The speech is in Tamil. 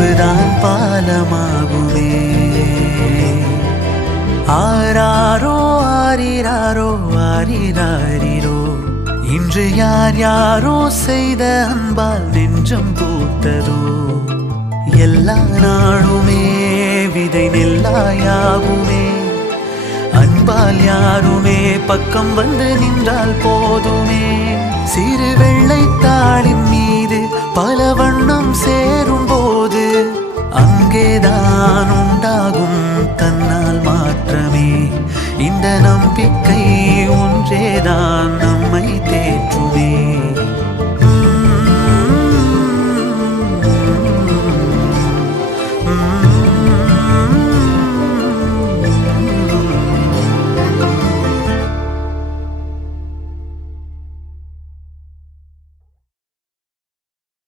அன்புதான் பாலமாகுமே. ஆராரோ ஆரிராரோ ஆரிராரிரோ, இன்று யார் யாரோ செய்த அன்பால் நெஞ்சம் பூத்ததோ. எல்லா நாளுமே விதை நெல்லாயாகுமே, அன்பால் யாருமே பக்கம் வந்து நின்றால் போதுமே. சிறு வெள்ளைத்தாளின்